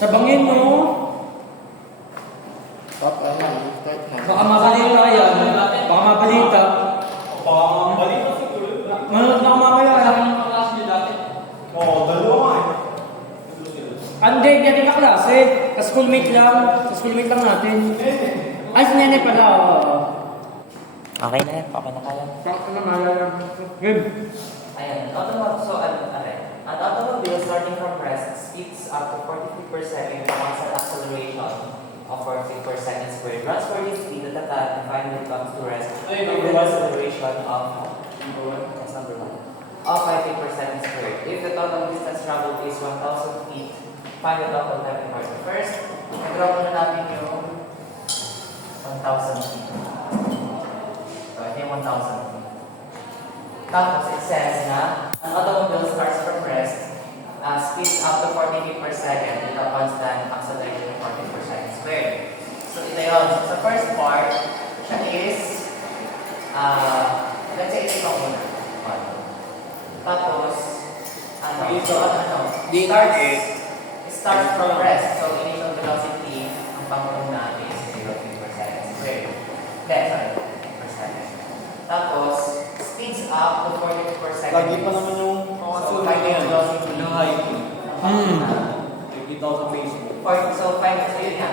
Sa bangin, no? Baka mabalita yan. Baka mabalita. Baka mabalita siguro. Manood na mamaya. Oo, dalawa nga eh. Hindi, hindi ka klase. Sa schoolmate lang. Sa schoolmate lang natin. Ay, si Nene pala. Okay na yan. Okay na kaya. Bakit na malala? Game. Ayan. An automobile starting from rest speeds up to 40 feet per second with a constant acceleration of 40 feet per second squared. Runs for this speed at the time and finally comes to rest with an acceleration of that's number 1 of 5 feet per second squared. If the total distance traveled is 1,000 feet, find the total time required. First, i-draw muna natin yung 1,000 feet. So, ito yung 1,000 feet. Tapos, it says na an automobile starts from rest, speeds up to 40 feet per second with a constant acceleration of 40 per second squared. So, ito yun. Sa first part, siya is, let's say, ito muna. Tapos, starts from rest. So, initial velocity, ang panguna is 0 feet per second squared. Per second. Tapos, speeds up to 40 feet per second. Lagi pa naman yung So, final velocity. ng hiking. Nakikita ko sa Facebook. So, yun nga.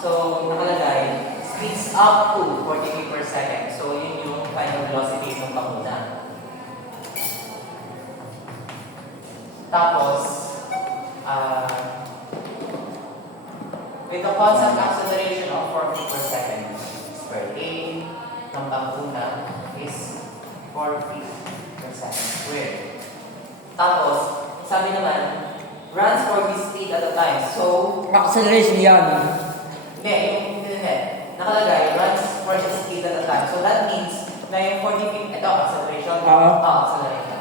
So, nakalagay, speeds up to 40 feet per second. So, yun yung final velocity ng panguna. Tapos, with a constant acceleration of 4 feet per second squared, A ng panguna is 4 feet per second squared. Tapos, sabi naman, runs for this speed at a time. So, Acceleration yan. hindi. Nakalagay, runs for this speed at a time. So, that means na yung 40 feet, ito, acceleration. Acceleration.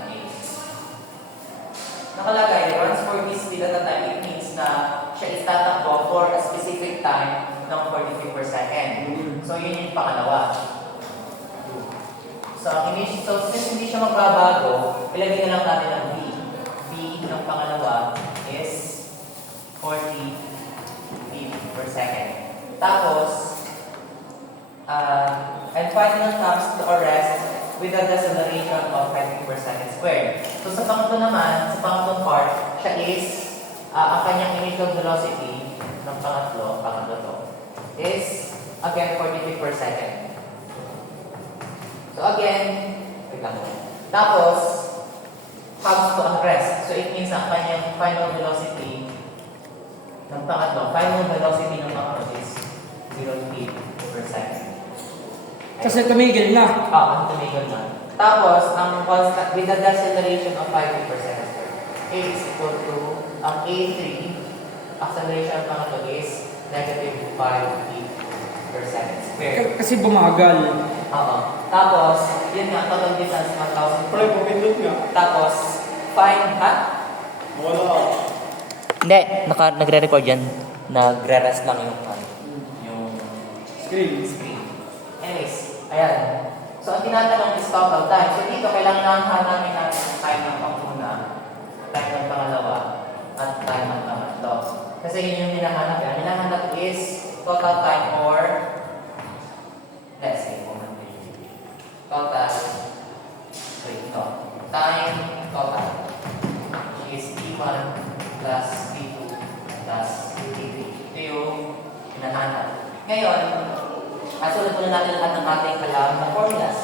Nakalagay, runs for this speed at a time. It means na siya is tatakbo for a specific time ng 40 feet per second. So, yun yung pangalawa. So, since hindi siya magbabago, ilagay na lang natin ang V. V ng pangalawa is 40 feet per second. Tapos, and final comes to a rest with a deceleration of 5 feet per second squared. So, sa pangatlo naman, sa pangatlong part, siya is, ang kanyang initial velocity ng pangatlo to, is, again, 40 feet per second. So again, wait lang. Tapos, comes to a rest. So it means ang kanyang final velocity ng pangatlo, is 0 feet per second. Kasi tumigil na. Ang tumigil na. Tapos, ang constant, with the deceleration of 5 feet per second squared, A is equal to, ang A3, acceleration ng pangatlo is negative 5 feet per second squared. Kasi bumagal. Tapos, yun nga, total distance 1,000 Pre, pumindot nga. Tapos, find, Wala ako. Hindi, nagre-record yan. Nagre-rest lang yung Screen. screen. Anyways, ayan. So, ang tinatanong is total time. So, dito, kailangan hanapin natin ang time ng panguna, time ng pangalawa, at time ng pangatlo. Kasi yun yung hinahanap. Ang hinahanap is total time or let's say, total, time total, which is T1 plus T2 plus T3. Ito yung hinahanap. Ngayon, sulat muna natin lahat ng ating alam na formulas.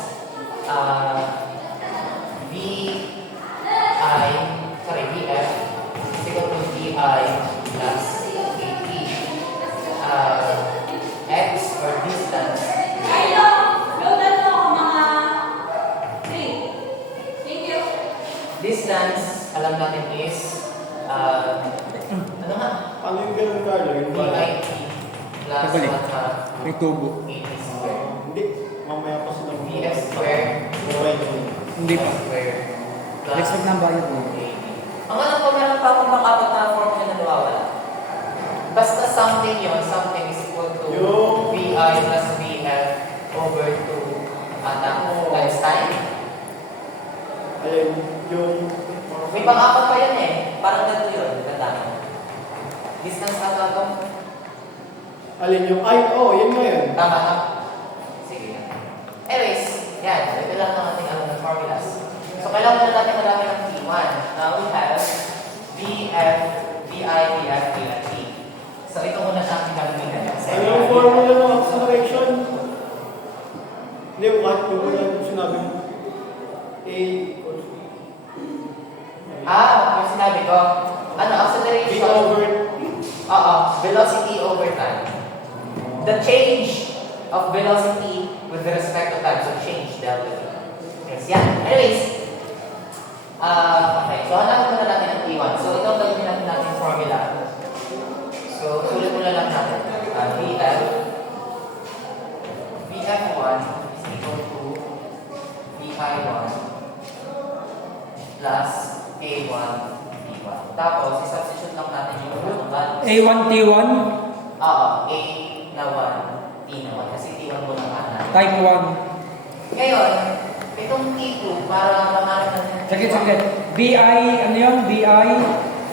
VF is equal to VI plus KT. X or distance. Distance, alam natin is, ano nga? Ano yung ganun, Carlo? Yung VIT plus Nabalik. 1 May tubo. 80 square. Hindi. Mamaya pa sila. VF square Hindi pa. square plus Next week na ang bayad mo. 80. Ang alam ko, meron pa akong makapat na formula na nawawala. Basta something yun, something is equal to Yung VI plus VF over 2 times time. Ayun, yung May pang-apat pa yan eh. Parang ganito yun. Ganda. Distance na to. Alin yung, ay, oh, yun nga yun. Tama na. Sige. Anyways, yan. Ito lang ang ating ng formulas. So, kailangan na natin malaki ng T1. Now, we have VF, VI, VF, V, and T. So, ito muna sa ating gagawin. Ano yung formula ng acceleration? Hindi, what yung sinabi mo? A equals Yung sinabi ko, V acceleration? over Velocity over time. The change of velocity with respect to time. So, change delta V. Yes, yan. Anyways, okay. So, hanapin muna natin ang T1. So, ito ang gagawin natin natin formula. So, sulit muna lang natin. VF1 is equal to VI1 plus A1 B1. Tapos, i-substitute lang natin yung values. A1, T1, A na 1, T na 1. Kasi T1 mo lang natin. type 1. Ngayon, itong T2, para mahanap natin. Saglit. BI, ano yun? BI?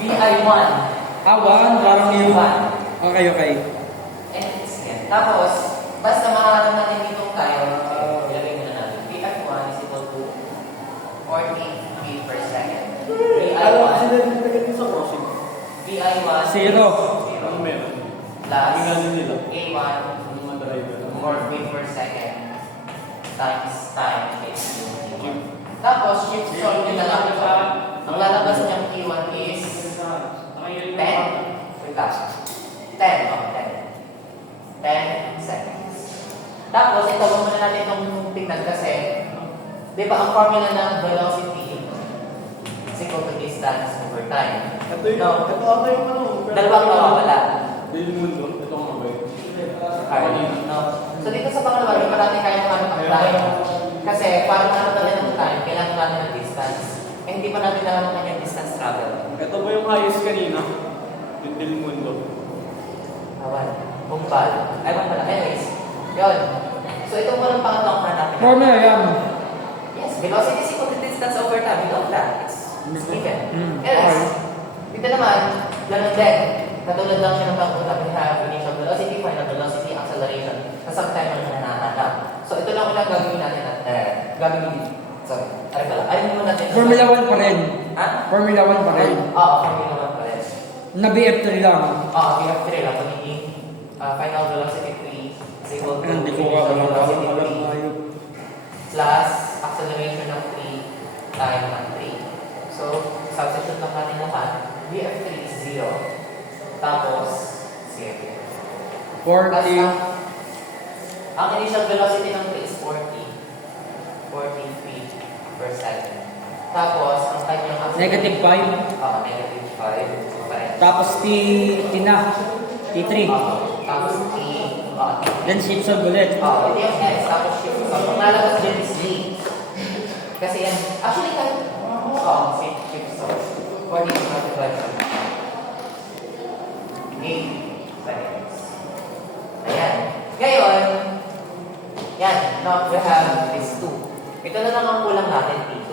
VI1. 1, parang yung... 1. Okay. And it's yan. Tapos, basta makahanap natin dito tayo, ilagay muna natin. VF1 is equal to 40 feet per second. Alam kasi VI1 nagagawin sa crossing. Zero. Ano meron? plus Tingnan nila. A1 Ano mga driver? 4 feet per second times time is T1. Tapos, shift solve nyo na lang ito. Ang lalabas niyang T1 is 10. Wait lang. 10. 10 seconds. Tapos, ito muna natin itong tingnan kasi, di ba ang formula ng velocity is equal to distance over time. Ito yung, ito ata yung ano. Dalawang nawawala. Ito yung mundo. Ito ang mabay. No? So, dito sa pangalawa, hindi pa natin kaya naman ang time. Kasi, para naman natin ng time, kailangan natin ng distance. Eh, hindi pa natin alam ang kanyang distance travel. Ito ba yung highest kanina? Yung del mundo. Awan. Bumbal. Ay, bumbal. Anyways. Yun. So, ito mo lang pangatawang hanapin. Formula yan. Yes, velocity is equal to distance over time. We know that. It's given. Okay. Anyways, dito naman, ganun din. Katulad lang siya ng pag-usap. We have initial velocity, final velocity, acceleration. Na sometime lang na nahanap. So, ito lang ulang gagawin natin. Sorry. Ayun muna natin. Formula 1 pa rin. Ha? Formula 1 pa rin. Oo, Formula 1 pa rin. Na BF3 lang. Oo, we have 3 lang. Pagiging final velocity 3 is equal to Hindi ko initial alam velocity 3 tayo. plus acceleration ng 3 time ng 3. So, substitute lang natin lahat. VF3 is 0. Tapos, sige. 40. Ang initial velocity ng 3 is 40 feet per second. Tapos, ang kanyang Negative 5. negative 5. Tapos T na. T3. Tapos T. Then shift solve ulit. Ito yung S. Tapos shift. So, kung nalabas dyan is D. Kasi yan, actually, shift. So, 40 multiplied by 8 seconds. Ayan. Ngayon, yan. Now, we have this 2. Ito na lang ang kulang natin, T2.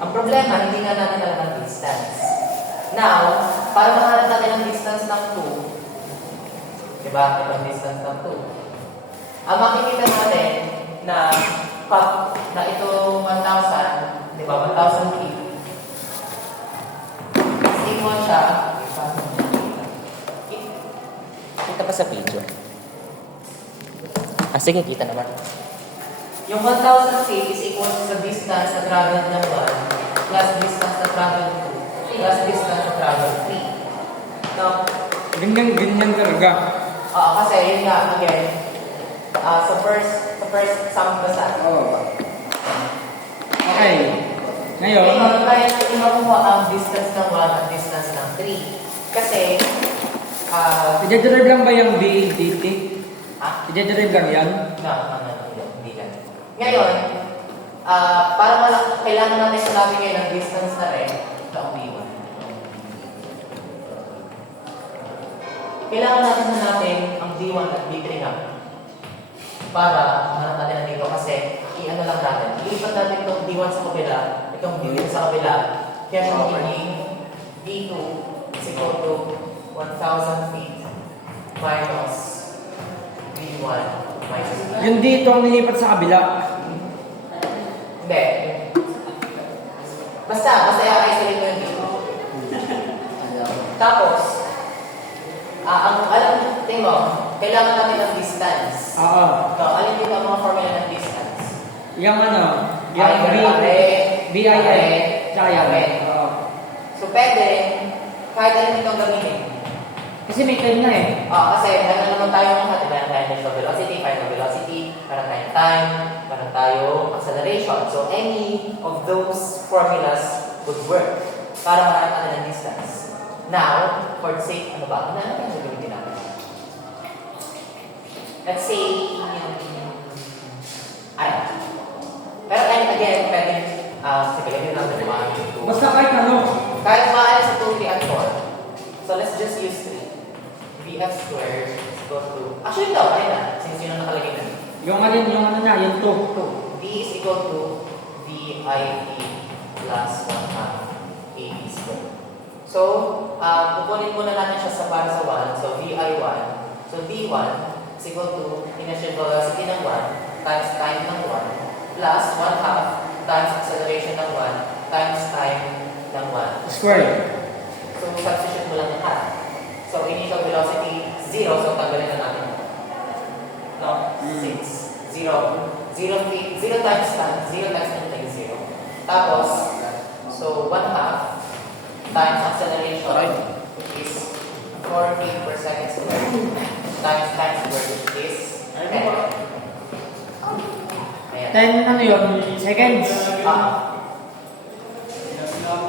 Ang problema, hindi nga natin alam ang distance. Now, para mahanap natin ang distance ng 2, diba? Ito ang distance ng 2. Ang makikita natin na ito 1,000, diba? 1,000 feet. Is equal siya. Kita pa sa video. Sige, kita naman. Yung 1,000 feet is equal sa distance na travel ng 1 plus distance na travel 2 plus distance na travel 3. No? Ganyan talaga. Kasi yun nga, again, sa first sum basa. Okay. Ngayon, Kaya natin makuha ang distance ng 1 at distance ng 3. Kasi, i-derive lang ba yung B, DT? I-derive lang yan? hindi lang. Ngayon, para kailangan natin sinabi ngayon ng distance na rin, ito ang B1. Kailangan natin hanapin ang D1 at D3 nga. Para hanap natin ang dito kasi i-ano lang natin. Ilipat natin itong D1 sa kabila, itong D3 sa kabila. Kaya siya magiging D2 is equal to 1,000 feet minus V1 minus V2. Yung dito ang nilipat sa kabila. Hindi. Basta i-isolate mo yung dito. Tapos, tingin mo, kailangan natin ng distance. Oo. So, alin dito ang mga formula ng distance? Yung ano, yung Either array, BII. array. Oo. So, pwede, kahit alin itong gamitin. Kasi may time na eh. Kasi meron naman tayo ng hatiban tayo ng velocity, final velocity, meron tayong time, meron tayo acceleration. So, any of those formulas would work para mahanap natin ang distance. Now, for the sake, ano ba? Ano natin ang gagawin natin? Let's say, pero again, pwede, sige, gawin natin 1, 2. Basta kahit ano. Kahit maaari sa 2, 3, and 4. So, let's just use 3. Vf squared is equal to... Actually, no, ayun na. Since yun ang nakalagay na. Yung ano na, yung 2. V is equal to VIP plus 1 half AB squared. So, kukunin muna natin siya sa para sa 1. So, VI1. So, V1 is equal to initial velocity ng 1 times time ng 1 plus 1 half times acceleration ng 1 times time ng 1. Square. So, substitute mo lang yung half. So, initial velocity, 0. So, tanggalin na natin. No? 6. 0. 0 times time. 0 times time, 0. Tapos, so, 1 half times acceleration, which is 4 feet per second squared, times time squared, which is 10. Ayan. 10 ano yun? Seconds.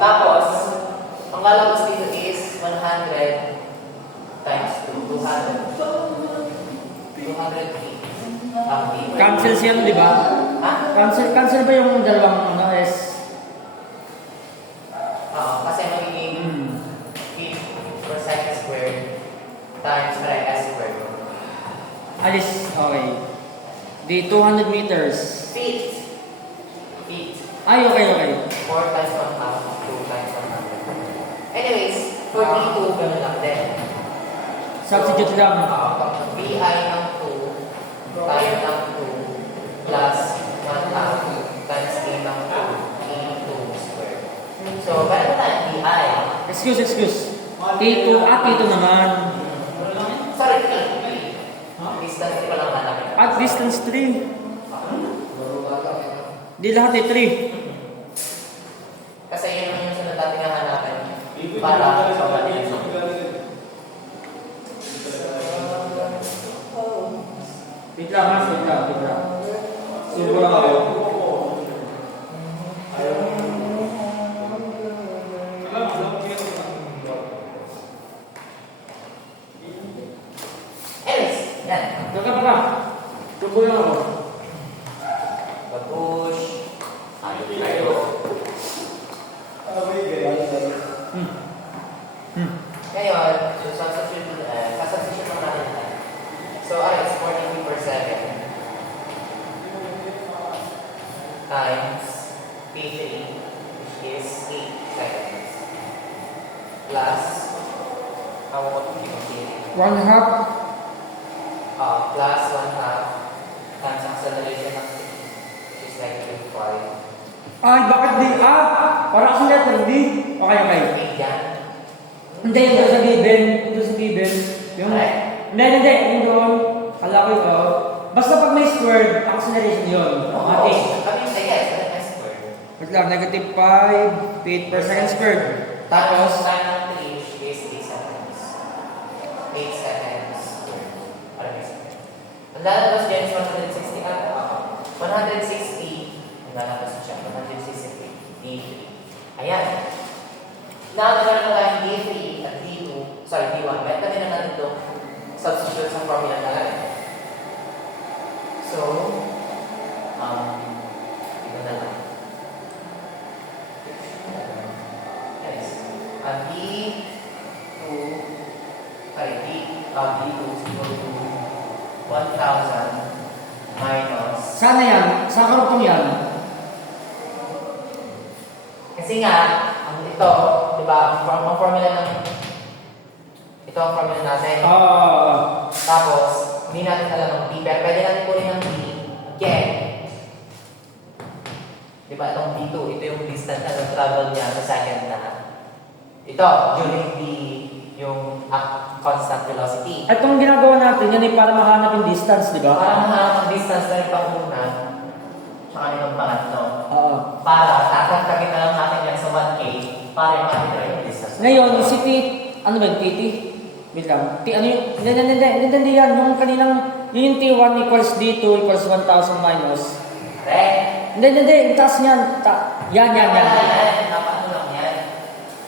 Tapos, ang lalabas dito is 100 times 2, 200. 200 feet. Cancel siya, di ba? Ha? Cancel ba yung dalawang ano S? Kasi magiging feet per second squared times S squared. Alis, okay. Di 200 meters. Feet. Ay, okay. 4 times 1 half, 2 times 100. Anyways, for D2, gano'n lang din. Substitute lang. VI ng 2 tayo ng 2 plus 1 half times A ng 2 A2 squared. So, meron tayo VI. Excuse. T2 naman. Sorry, 3. Distance 3 pa lang hanapin. At distance 3. Di lahat eh 3. Kasi yun naman yung sunod natin na hanapin. Para sa mali. Wait lang. Siguro lang ako. Anyways, yan. Teka. Siguro lang ako. Pag-push. Ayun tayo. Ngayon, so substitute mo natin yan. So, I is 43 per second times P3, which is 8 seconds, plus, what do you think? 1 half. Plus 1 half times acceleration of 6, which is negative 5. Ay, bakit di? Para kasi letter D. Okay. 8 yan. Hindi, doon sa given. Yung, hindi. Yung doon. Kala ko ito. Basta pag may squared, acceleration yun. Okay. Yes, squared. Wait lang, negative 5 feet per second squared. Tapos, time ng 3 is 8 seconds. 8 seconds squared. Parang may second. Ang lalabas dyan is 160 ata. 160. Ang lalabas siya. 160 D3. Ayan. Now, nagkaroon na tayong D3 at D2. Sorry, D1. Benta din na natin ito. Substitute sa formula na lang. So, ito na lang. Yes. D2 is equal to 1,000 minus. sana yan? Sa karupong yan? Kasi nga, ito, di ba, ang formula ng Ito ang formula natin. Ah. Tapos, hindi natin alam ang T, pero pwede natin kunin ang T. Again. Diba itong T2, ito yung distance na travel niya sa second na. Ito, during yung constant velocity. Itong ginagawa natin, yan ay para mahanap yung distance, di ba? Para mahanap ang distance na yung panguna, tsaka yung pangatlo. Oo. Para tatagtagin na lang natin yan sa 1K para makita yung distance. Ngayon, si T, ano ba yung TT? Wait lang. Ano yung, hindi yan. Yung kaninang, yun yung T1 equals D2 equals 1,000 minus. Correct? Hindi. Yung taas niyan. Yan. Napano lang yan.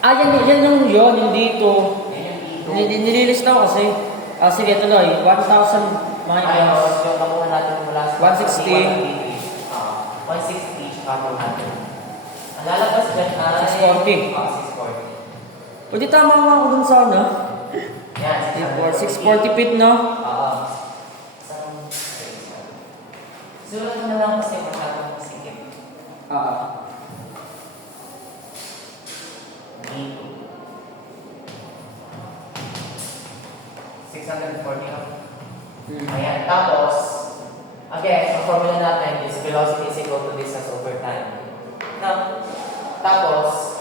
Yan yung D2. Yan yung D2. Nililis daw kasi. Sige, tuloy. 1,000 minus. Ayos, yung kamuha natin mula sa 160. 160 tsaka 200. Ang lalabas dyan ay 640. 640. Pwede tama nga ako dun sa ano. Yan, 640 feet, no? Oo. Sulat mo na lang kasi masyadong masikip. D2. 640 lang. Ayan. Tapos, again, ang formula natin is velocity is equal to distance over time. Now, tapos,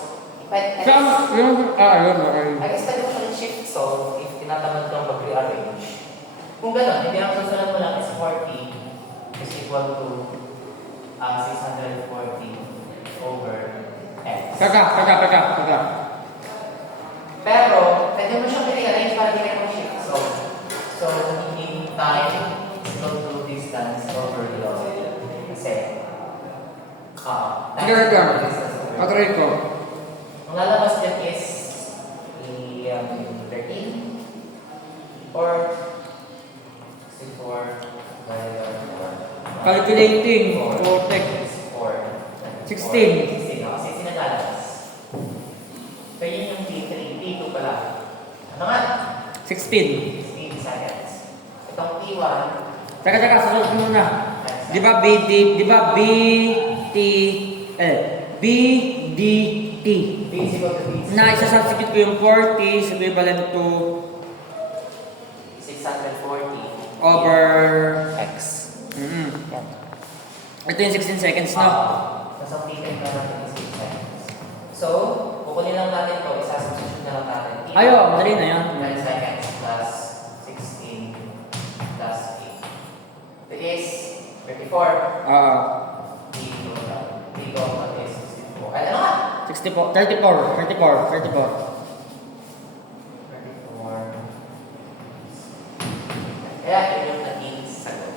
Yun. I guess pwede mo siyang shift solve if tinatamad kang mag-rearrange. Kung gano'n, hindi ang susunod mo lang is 40 is equal to 640 over x. Kaka. Pero, pwede mo siyang i-rearrange para hindi ka mag-shift solve. So, in time is equal to distance over velocity. Kasi, time is equal to distance over Pag-rate ko. ang lalabas dyan is 13 or 64 divided by 4. Calculating. Protect. 4. 16. 16 na lalabas. So yun yung T3. T2 pala. Ano nga? 16. 16 seconds. Itong T1. Teka, sasunod ko muna. Di ba BDT? B is equal to B. Na isasubstitute ko yung 40 is equivalent to 640 over x. Yan. Ito yung 16 seconds, no? Tapos ang T3 na natin is 6 seconds. So, kukunin lang natin ito. Isasubstitute na lang natin. Ayo, madali na yan. 9 seconds plus 16 plus 8. It is 34. Dito is 64. Ay, ano nga? 34. 34. Kaya yun yung naging sagot.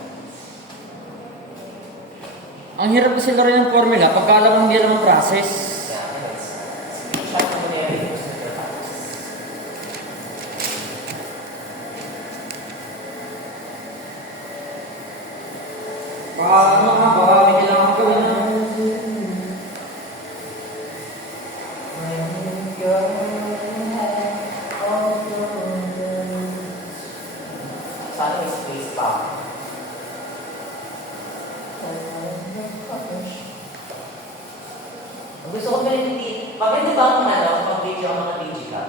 Ang hirap kasi laro yung formula pagka alam mo hindi naman process. Kaya, screenshot mo na yung user facts. Paano nga ba? May kailangan gawin na. Sana may space pa. Ang gusto ko ganun hindi. Maganda ba ang ano, mag-video ang mga digital?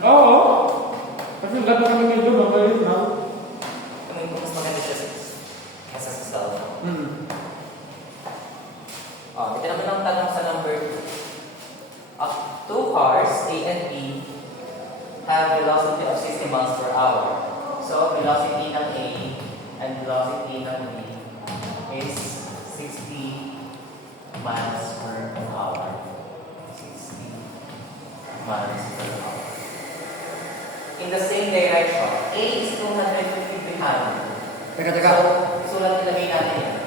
Oo. Kasi gano'n kami medyo magaling na. Kung mas maganda siya sa cellphone. Ito naman ang tanong sa number 2. Two cars, A and B, have velocity of 60 miles per hour. So, velocity ng A and velocity ng B is 60 miles per hour. 60 miles per hour. In the same direction, A is 250 behind. Teka. So, sulat nilagay natin yan.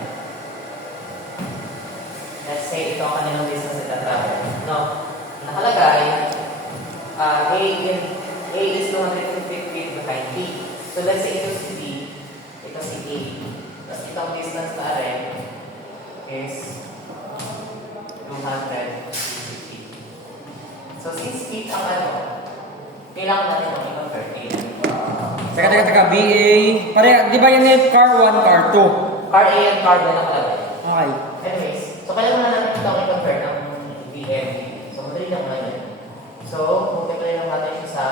Let's say ito ang kanilang distance na travel. Now, nakalagay, A is 250 feet behind B. So let's say ito si B, ito si A. Tapos itong distance na rin is 250 feet. So since feet ang ano, kailangan natin ang i-convert A. Teka. BA. Pare, di ba yan yung car 1, car 2? Car A and car B nakalagay. Okay. Anyways, so kailangan na natin itong i-convert ang B and B. So madali lang naman yun. So, multiply lang natin siya sa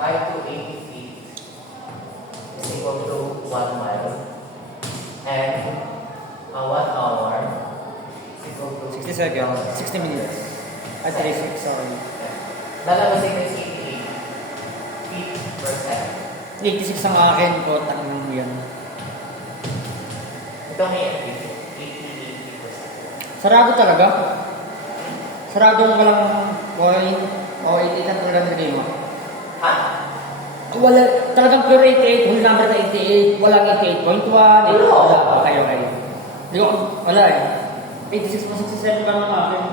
5 to 80 feet is equal to 1 mile. And 1 hour is equal to 60 seconds. 60 minutes. Ay, 36, sorry. Lalabasin ko yung 88 feet per second. 86 ang akin po. Tanong yan. Ito may 88 feet per second. Sarado talaga? Sarado mo walang point o 88 ang talagang nilagay mo? Ha? Wala, talagang pure 88, whole number na 88, walang 88.1, wala. Okay. Hindi ko, wala eh. 86 pa 67 lang ang akin.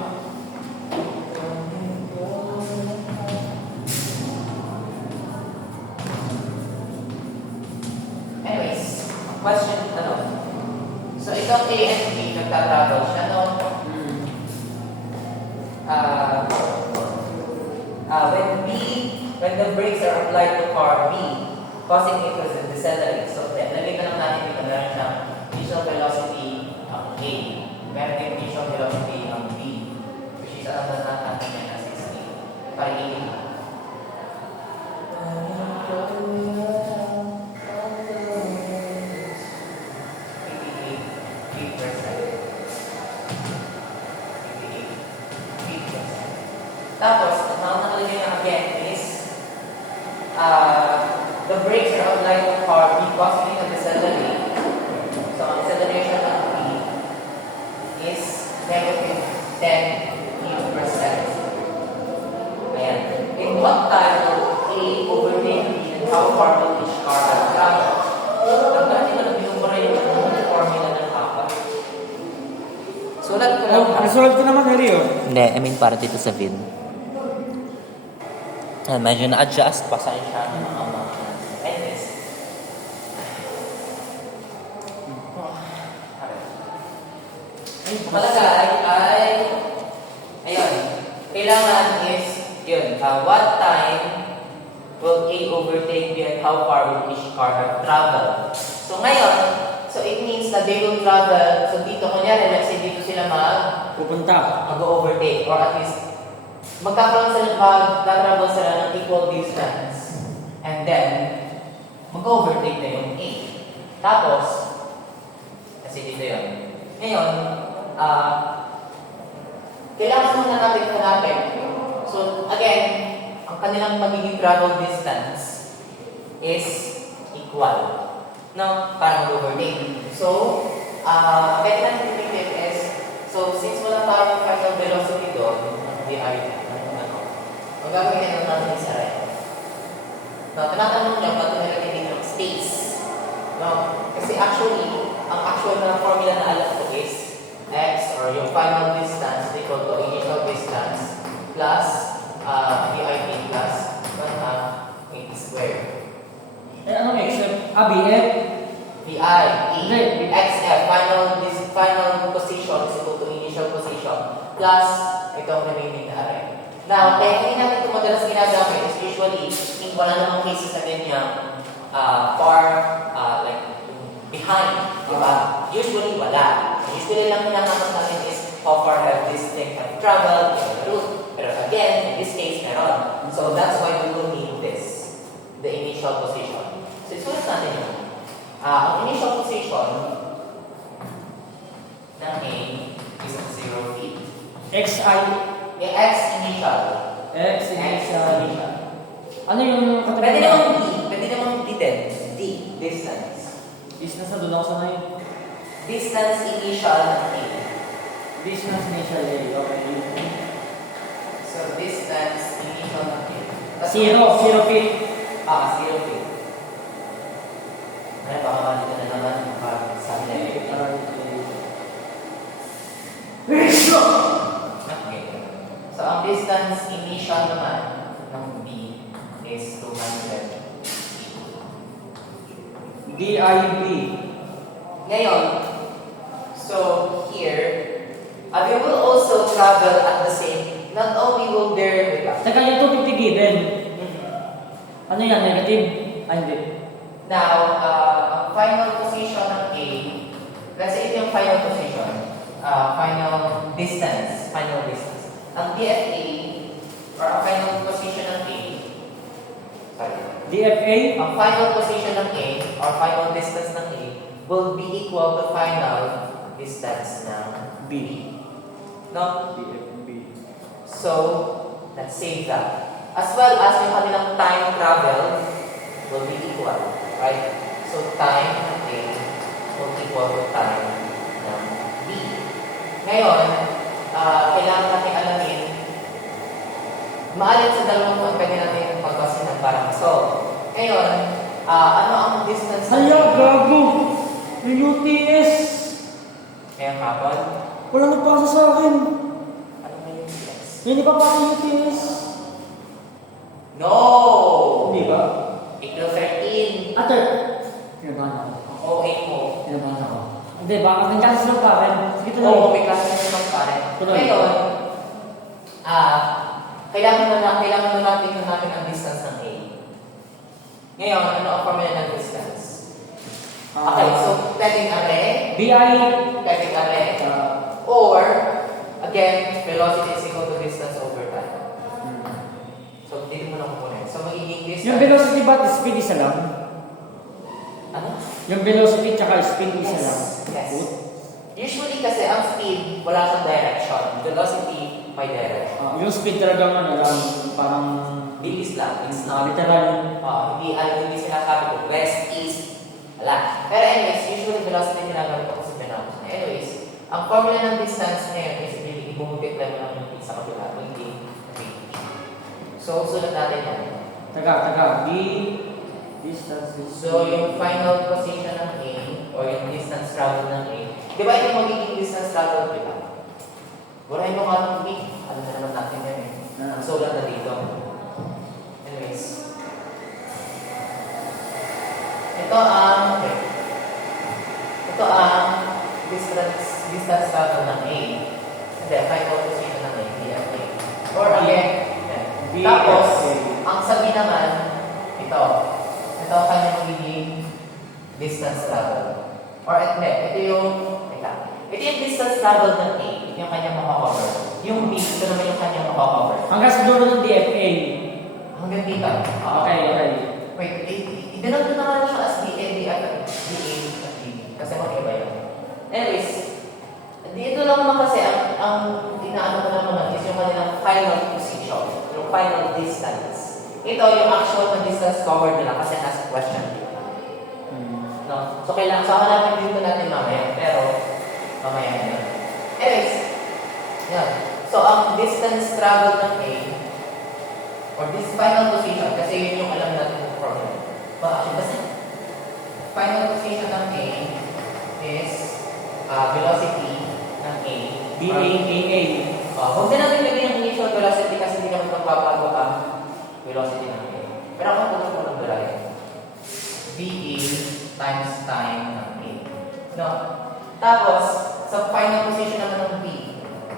Anyways, question, So, itong A and B, nagtatravel siya, no? When the brakes are applied to car B, causing it to decelerate. So, lagay ka lang natin dito, meron siyang initial velocity A, meron din initial velocity B, which is alam na natin yan na 60. Para 80. Tapos, ang nakalagay na again is the brakes are outlined of car B causing it to decelerate. So, ang deceleration ng B is negative 10 feet per second. Ayan. In what time will A overtake B and how far will each car have traveled? Ang dati ko na binubura yung formula ng kappa. Sulat ko lang. Resolve ko naman, Rio. Hindi, I mean para dito sa VIN. Medyo na-adjust, pasensya ng mga anyways. Malagay ay, ayun, kailangan is, yun, what time will A overtake B and how far will each car have traveled? So ngayon, so it means na they will travel, so dito, kunyari, let's say dito sila Pupunta. mag-overtake, or at least magkakaroon sila, mag-travel sila ng equal distance. And then, mag-overtake na yung A. Tapos, kasi dito yun. Ngayon, kailangan muna natin hanapin. So, again, ang kanilang magiging travel distance is equal. No? Para mag-overtake. So, kaya natin titipid is, so, since wala tayong final velocity doon, di ay ang gagawin natin is array. Now, tinatanong lang ba't nilagay dito ng space? No? Kasi actually, ang actual na formula na alam ko is x or yung final distance equal to initial distance plus VIP plus 1/2 8 squared. Eh, anong x? BF? VI, Okay. XF, final position is equal to initial position plus itong remaining na array. Now, kaya hindi natin ito madalas ginagamit is usually wala namang cases na ganyan far, like, behind, di ba? Usually, wala. Usually lang hinahanap natin is how far have this thing have traveled in the route. Pero again, in this case, meron. So, that's why we will need this, the initial position. So, isulat natin yun. Ang initial position ng A is at 0 feet. XI. Yung X initial. X initial. Ano yung Pwede katabi? namang D. Pwede namang D din. D. Distance. Business na doon ako sa ngayon. Distance initial ng A. Business initial A. Okay. So, distance initial ng A. 0 feet. 0 feet. Ay, baka mali ka na naman. Sabi na yun. Okay. So, ang distance initial naman ng B is 200. DIB. Ngayon, so here, we will also travel at the same, not only will there, Teka, yung 250 given. Ano yan? Negative? Ay, hindi. now, ang final position ng A, let's say ito yung final position, final distance. Ang DFA, or or ang final position ng A, sorry, DFA? ang final position ng A or final distance ng A will be equal to final distance ng B. No? DFB. So, let's save that. As well as yung kanilang time travel will be equal, right? So, time ng A will equal to time ng B. Ngayon, kailangan natin alamin maalin sa dalawang kung pwede natin pagkasinan para ma-solve. Ngayon, ano ang distance ng Hala, A? gago! Yung UTS! Ngayong hapon, Wala nagpasa sa akin. ano na yung UTS? Hindi pa pa yung UTS. No! Hindi ba? April 13. Ater! Kinabahan ako. Ang OA mo. Kinabahan ako. Hindi, baka may chance lang pa rin. Sige, tuloy. Oo, may klase na naman pare. Tuloy. Ngayon, kailangan na natin ang distance ng A. Ngayon, ano ang formula ng distance? Okay, so pwedeng array, BI, pwedeng array, or, again, velocity is equal to distance over time. So, hindi mo na kukunin. So, magiging distance. yung velocity ba at speed isa lang? Ano? Yung velocity tsaka speed isa lang? Yes. Usually kasi ang speed, wala siyang direction. Velocity, may direction. Yung speed talagang ano lang, parang Bilis lang. It's not literal. hindi sinasabi ko west, east, wala. Pero anyways, usually velocity ginagamit ako sa denominator. Anyways, ang formula ng distance ngayon is really i-multiply mo lang yung sa kabila. Hindi. Okay. So, sulat natin yan. Taga, distance is... So, yung final position ng A or yung distance travel ng A, di ba ito magiging distance travel, di ba? Burahin mo nga ng B. Alam na naman natin yan eh. Ang sulat na dito. Anyways. Ito ang distance travel ng A. Hindi, final position ng A. DFA. Or again, B, tapos, FA. ang sabi naman, ito ang kanyang magiging distance travel. Or ito yung distance travel ng A. Ito yung kanyang makakover. Yung B, ito naman yung kanyang makakover. Hanggang sa dulo ng DFA. Hanggang dito. Okay. Wait, idinag na nga siya as DA, DA, at B. Kasi mag-iba yun. Anyways, dito lang naman kasi ang inaano ko naman is yung kanilang final position, yung final distance. Ito yung actual na distance covered nila kasi nasa question dito. No? So, kailangan, hanapin dito natin mamaya, pero mamaya na yun. Anyways, yan. So, ang distance travel ng A, or this final position, kasi yun yung alam natin yung problem. Actually, kasi final position ng A is velocity ng A. BAAA. Huwag din natin lagyan yung initial velocity kasi hindi naman magbabago ang velocity ng A. Pero ako tulad mo ng dalayan. VA times time ng A. No? Tapos, sa final position naman ng B,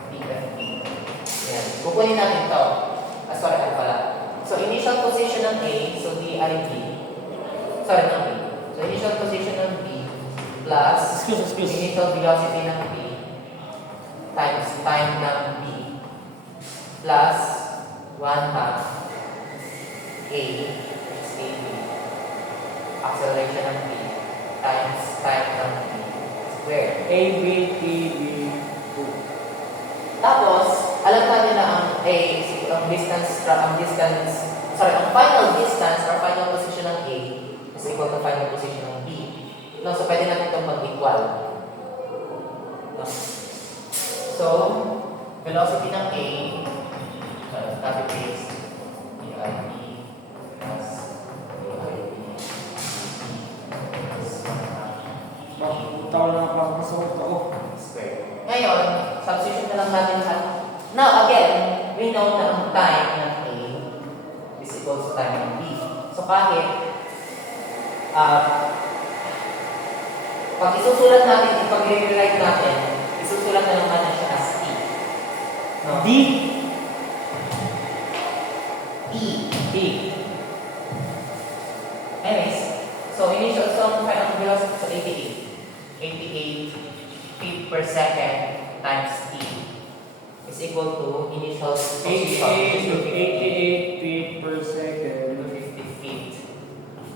BFB. Yan. Kukunin natin ito. Sorry, ano pala. So, initial position ng A, so DIB. Sorry, ng B. So, initial position ng B plus Excuse. initial velocity ng B times time ng B plus 1/2 A is AB. Acceleration ng B times time ng B squared. ABTB. Tapos, alam natin na ang ang final distance or final position ng A is equal to final position ng B. No, so pwede natin itong mag-equal. No. So, velocity ng A, copy paste, DIB plus DIB plus 1/2 Tawal na pa sa ako. square. Ngayon, substitution na lang natin sa... Now, again, we know na ang time ng A is equal to time ng B. So, kahit pag isusulat natin, pag i-rewrite natin, isusulat na lang natin siya as T. No? D. E. Anyways, so initial final velocity sa 88 feet per second times T is is equal to initial position, which is 88 feet per second. 50 feet,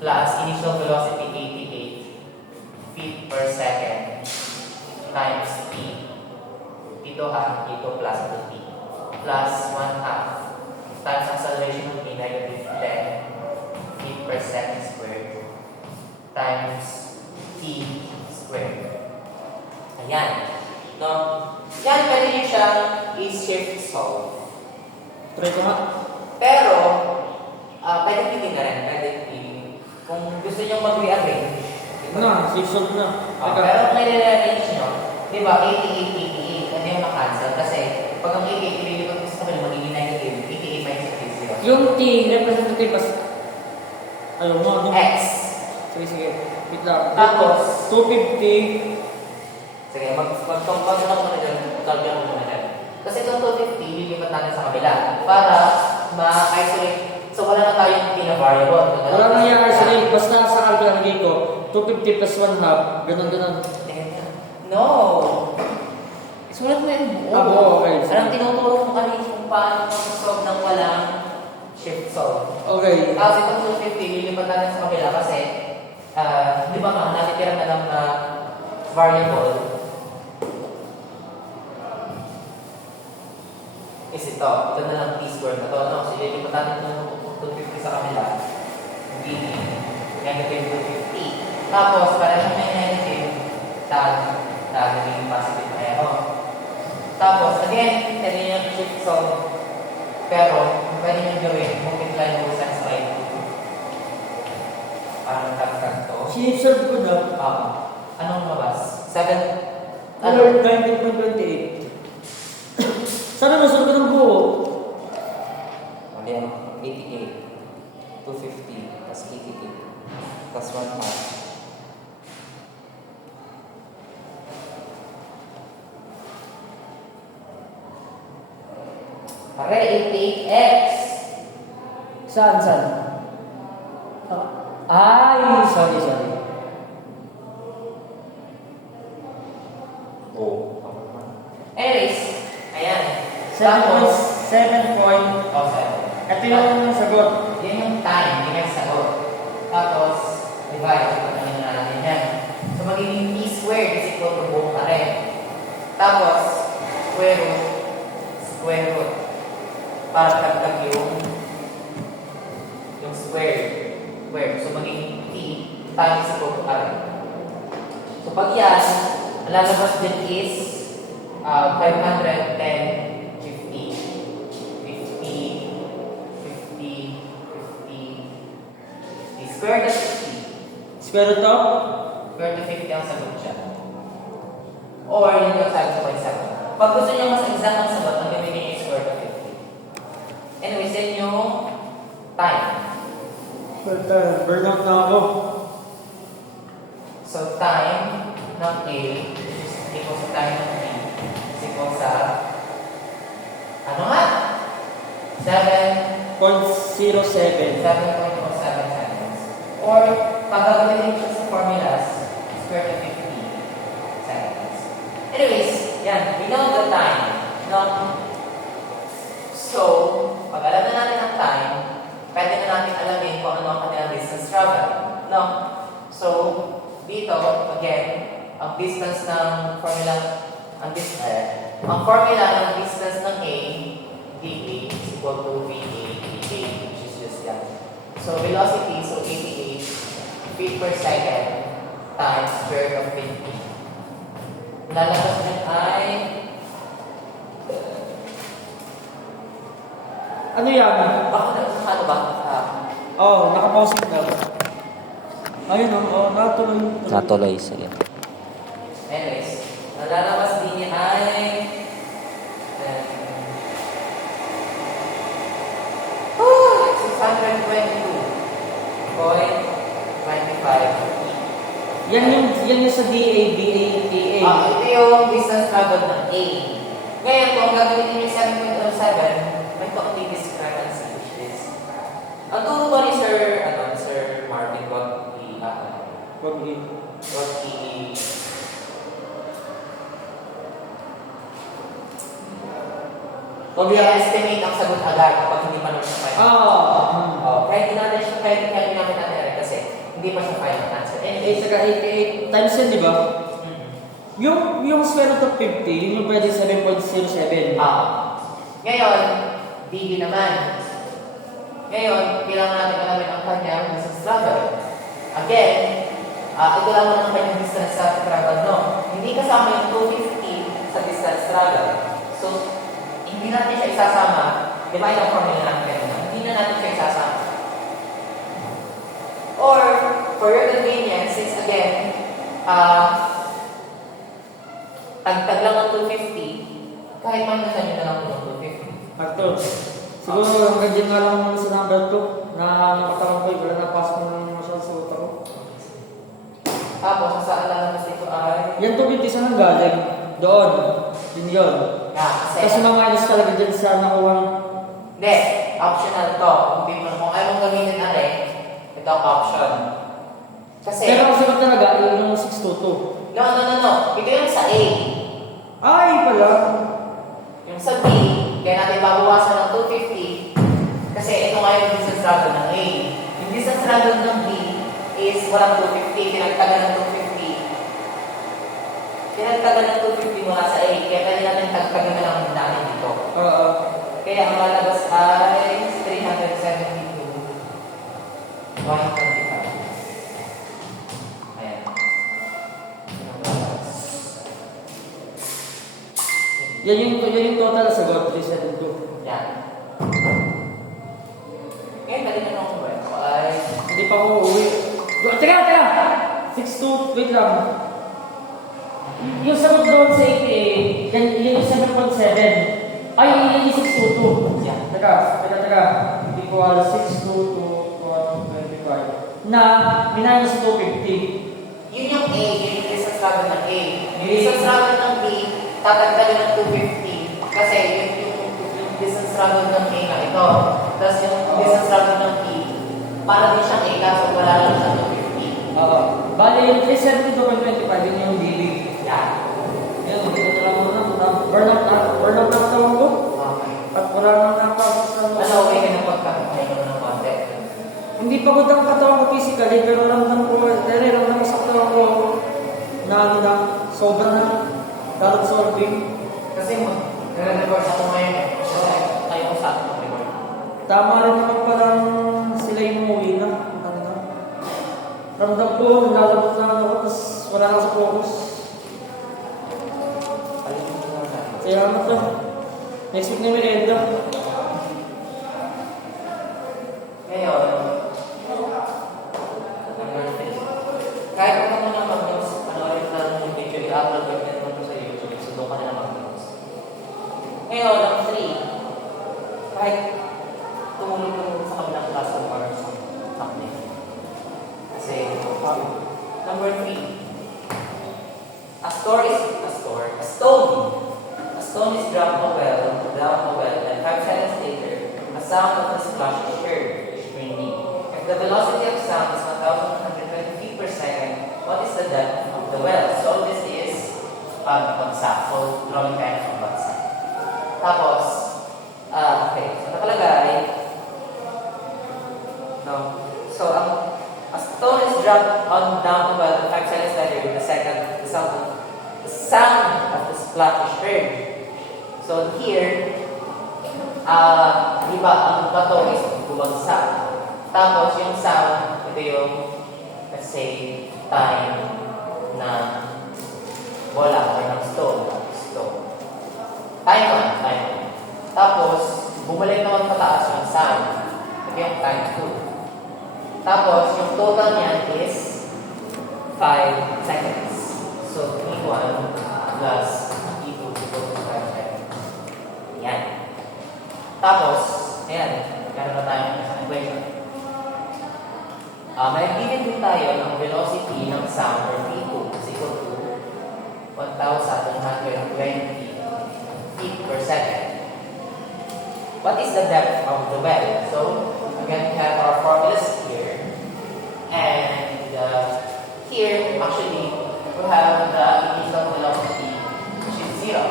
plus initial velocity 88 feet per second times t. Ito plus ito t. Plus 1/2 times acceleration of t, negative 10 feet per second squared times t squared. Ayan. No? Yan, pwede nyo siyang i-shift solve. Try ko nga. Pero, pwede pili na rin. Pwede pili. Kung gusto nyo mag-rearrange. Na, solve na. Teka. Pero kung may rearrange nyo, di ba, 88, ano yung makancel? Kasi, pag ang 88, ililipat mo sa kabila, magiging negative. 88 minus 0. Yung T, representative as... Ayaw mo, ano? X. Sige. Wait lang. Tapos, 250. sige, mag-compose na muna dyan. Calculate mo muna dyan. Kasi itong 250, lilipat natin sa kabila. Para ma-isolate. So, wala na tayong pina-variable. Wala nang i-isolate. Basta sa calculate ko, 250 plus 1/2. Ganun. No! Isulat mo yung buo. Buo, okay. Anong tinuturo mo kanina kung paano mag-solve ng walang shift solve. Okay. Tapos itong 250, lilipat natin sa kabila kasi di ba nga, natitira na lang na variable is ito. Ito na lang t squared na to. No? So, lilipat natin itong 250 sa kabila. Hindi negative 250. Tapos, para siyang may negative, naging positive na yan. Tapos, again, pwede nyo shift solve. Pero, pwede nyo gawin, multiply mo sa side. Parang tagtag to. Sinibserve ko na. Anong lumabas? 7? Ano? 19.28. Sana masunod ko ng buo. Mali ano? 88. 250 plus 88 plus 1/2. Pare, 88x. Saan? Ay, sorry. Oh. Anyways, ayan. 7 point. Oh, 7. Ito yung sagot. Yan yung time, yung next sagot. Tapos, divide. Pagkain na natin yan. So, magiging t squared is equal to buo pa rin. Tapos, square root. Para tagtag yung square. So, magiging t times equal to r. So, pag yan, ang lalabas din is 510, 50. Square root of 50. Square root of? Square root of 50 ang sagot siya. Or, yun yung sagot sa point 7. Pag gusto nyo mas exact ang sagot, ang gawin nyo yung square root of 50. Anyways, yan yung time. Burnout na ako. So, time ng A is equal sa time ng B is equal sa ano nga? 0.07. 7.07 seconds. Or, pag gagawin nyo sa formulas, square root of 50 seconds. Anyways, yan. We know the time. No? So, pag alam na natin ang time, pwede na natin alamin kung ano ang kanilang distance travel. No? So, dito, again, ang distance ng formula, ang formula ng distance ng A, dA, is equal to VA dt, which is just that. So, velocity, so 88 feet per second times square root of 50. Lalabas din ay Ano yan? ano ba? Nakapausing na. Ayun, natuloy. Natuloy, sige. Anyways, nalalabas din niya ay 622.25. Yan yung sa DA, BA, TA. Ito yung distance traveled ng A. Ngayon, kung gagawin niyo yung 7.07, may konting discrepancy, which is, ang turo ba ni Sir Martin, what Huwag i-estimate ang sagot agad kapag hindi pa naman siya final. Kaya hindi natin siya, kaya hindi namin natin kasi hindi pa siya final answer. Eh, saka 88 times 10, di ba? Yung square root of 50, yun yung pwede 7.07. Ngayon, DB naman. Ngayon, kailangan natin alamin ang kanyang distance travel. Again, ito lang naman ang kanyang distance travel, no? Hindi kasama yung 250 sa distance travel. So, hindi natin siya isasama. Di ba yung formula natin kanina? Hindi na natin siya isasama. Or, for your convenience, since again, tagtag lang ang 250, kahit minusan nyo na lang yung 250. Arthur, siguro hanggang dyan nga lang sa number 2 na nakatawan ko, wala napasok ng masyadong sa utak ko. Tapos, saan lang naman dito ay... Yan 250 saan ang galing? Doon. Yun yun. Kasi na-minus talaga dyan sa nakuha. Hindi. Optional to. Kung ayaw mong gamitin na rin, ito ang option. Kasi... Pero ang sagot talaga, yung 622. No. Ito yung sa A. Ay, pala. Yung sa B, kaya natin babawasan ng 250 kasi ito nga yung distance travel ng A. Yung distance travel ng B is walang 250, pinagtagal ng 250. Pinagtagal ng 250 mula sa A, kaya pwede natin tagtagal na lang natin dito. Kaya ang lalabas ay 372. 125. Ayan. Yan yung total na sagot, 372. Yan. Ngayon, pwede na nung kwento ay... Hindi pa ako uuwi. Teka! 62, wait lang. Yung sagot doon sa 88, yan yung 7.7. Ay, yun yung 622. Yan. Teka. Hindi ko alam, 622, 125. Na, minus 250. Yun yung A, yun yung distance travel ng A. Yung distance travel ng B, tatagdagan ng 250 kasi yung distance travel ng A na ito. Tapos yung distance travel ng B, para din siyang A kaso wala lang siya 250. Bale, yung 372.25, yun yung DB. Yan. Yan, hindi ko talaga burnout na tawag ko. Okay. At wala nang napasok sa Okay ka na pagkakain mo ng konti. Hindi pagod ang katawan ko physically, pero ramdam ko sa katawan ko na sobra na absorbing. Kasi nare-record ako ngayon eh. Kasi tayo ko sa akin record. Tama rin naman palang sila yung umuwi na. Ramdam ko, lalabot na ako, tapos wala na sa focus. Kaya ano to? Next week na merenda. Ngayon, kahit kung ano na mag-news, panoorin na lang yung video, i-upload ko na naman sa YouTube, so doon ka na mag-news. Ngayon, ang 3, kahit tumulong sa kabilang class of or something. Kasi, number 3, a stone is dropped down a well, and 5 seconds later, a sound of the splash is heard, screaming. If the velocity of sound is 1,120 feet per second, what is the depth of the well? So this is pag-bagsak. So, drawing tayo ng pag-bagsak. Tapos, okay. So, nakalagay, no. So, a stone is dropped down a well, and 5 seconds later, the sound of the splash is heard. So, here, di ba, ang bato is bumagsak. Tapos, yung sound, ito yung, let's say, time na bola or ng stone. Time 1. Tapos, bumalik naman pataas yung sound. Ito yung time 2. Tapos, yung total niyan is 5 seconds. So, T1 plus T2 equals 5 seconds. Yan. Tapos, ayan, meron na tayong equation. May given din tayo ng velocity ng sound or V2 is equal to 1,120 feet per second. What is the depth of the well? So, again, we have our formulas here. And here, actually, we have the initial velocity, which is 0.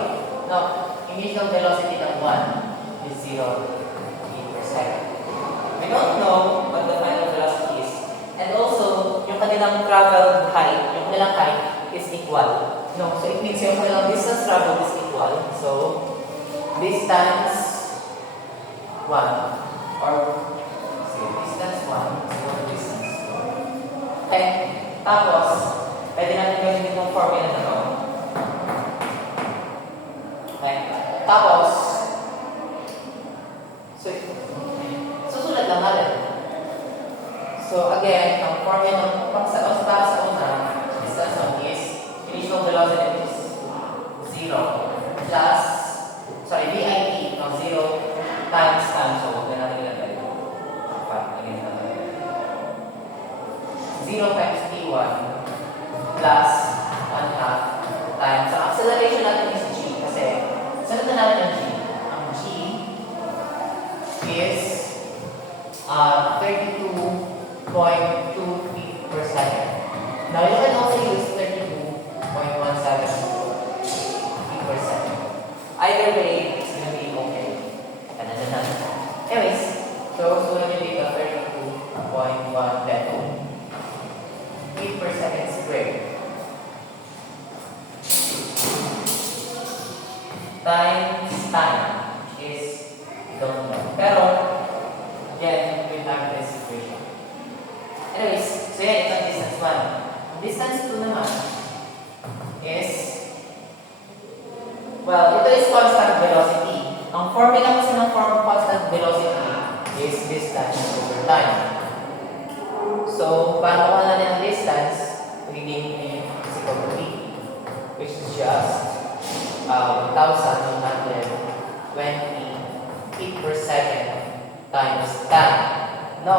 No, initial velocity ng 1. kabilang height is equal. No, so it means yung kabilang distance traveled is equal. So, distance 1 or distance 1 is equal to distance 2. Okay, tapos, pwede natin gawin itong formula na to. Okay, tapos, susulat lang natin. So again, ang formula para sa una, distance is initial velocity is 0 plus, VIT ng 0 times time. So huwag na natin ilagay. Again, 0 times T1 plus 1/2 times. Ang acceleration natin is G kasi sunod na natin ang G. Ang G is 32.2 feet per second. Now you can also use 32.17 feet per second. Either way, it's going to be okay. Anyways, so sulat nyo dito 32.1 feet per second squared. Times time is don't know. Pero, again, we have this equation. Anyways, so yan, ito ang distance 1. Ang distance 2 naman is, well, ito is constant velocity. Ang formula kasi ng constant velocity is distance over time. So, paano ko natin ang distance? Reading is equal to v, which is just 1,120 feet per second times time. No?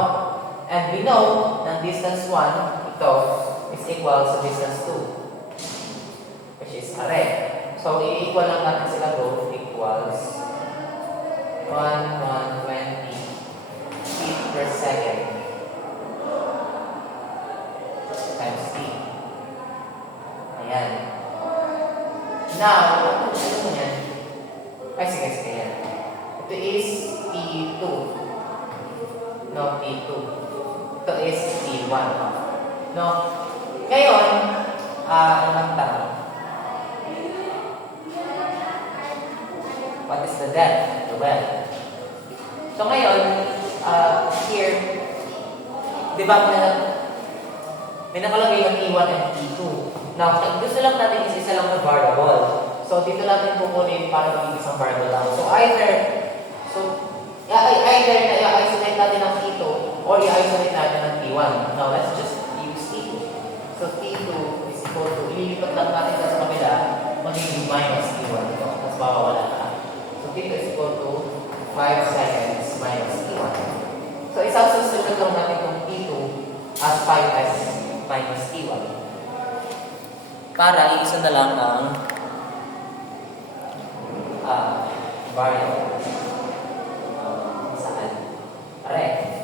And we know na distance 1, ito, is equal sa distance 2, which is array. So, i-equal lang natin sila both equals 120 feet per second times t. Ayan. Now, ano mo yan? Ay, sige yan. Ito is T2. No, T2. Ito is T1. No? Ngayon, ano lang tanong? What is the depth? The well. So ngayon, here, di ba may nakalagay ng T1 and T2. Now, gusto lang natin is isa lang na variable. So, dito natin kukunin para maging isang variable lang. So, either i-isolate natin ang T2 or i-isolate natin ang T1. Now, let's just use T2. So, T2 is equal to, ililipat lang natin sa kabila, magiging minus T1 ito. Tapos, mawawala na. So, T2 is equal to 5 seconds minus T1. So, isang susunod lang natin itong T2 as 5s minus T1. Para iisa na lang ang variable. Saan? Array.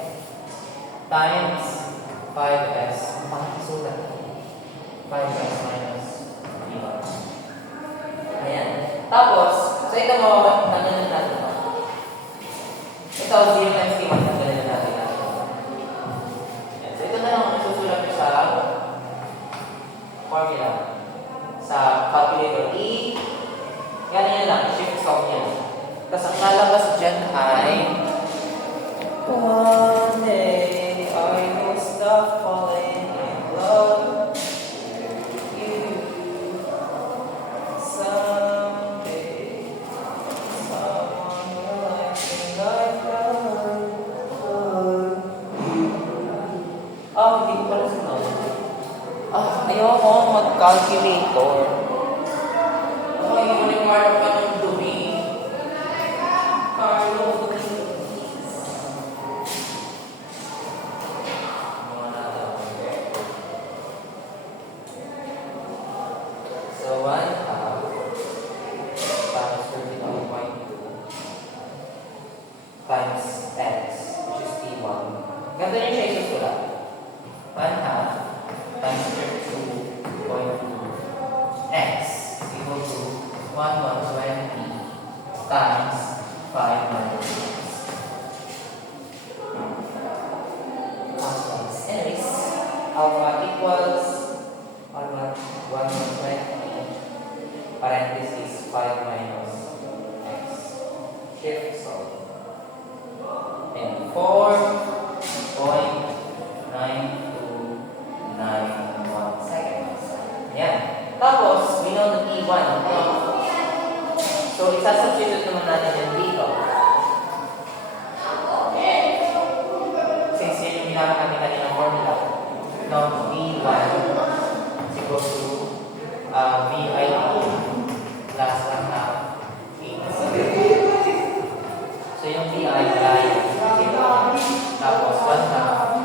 Times 5s. Pakisulat. 5s minus T1. Ayan. Tapos, so ito mawawag na natin natin. Ito, 0 times T1 na ganun natin natin. So ito na lang ang susulat ko sa formula. Sa calculator, ganyan lang, shift solve yan. Tapos ang lalabas dyan ay one day I will stop falling in love with you. Someday someone will like me like I love you. Hindi ko pala sunod. Ayoko mag-calculator. Hindi mo require ka ng dumi. Carlo, so, 1/2 times 32.2 times x, which is T1. Ganito rin siya isusulat. 1/2 times 32.2 x is equal to 120 times 5 minus 6. Anyways, alpha equals alpha substitute naman natin yan dito. Since yun yung ginamit natin kanina formula. No, V1 is equal to VIT plus 1 half A. So yung VI ay tapos 1 half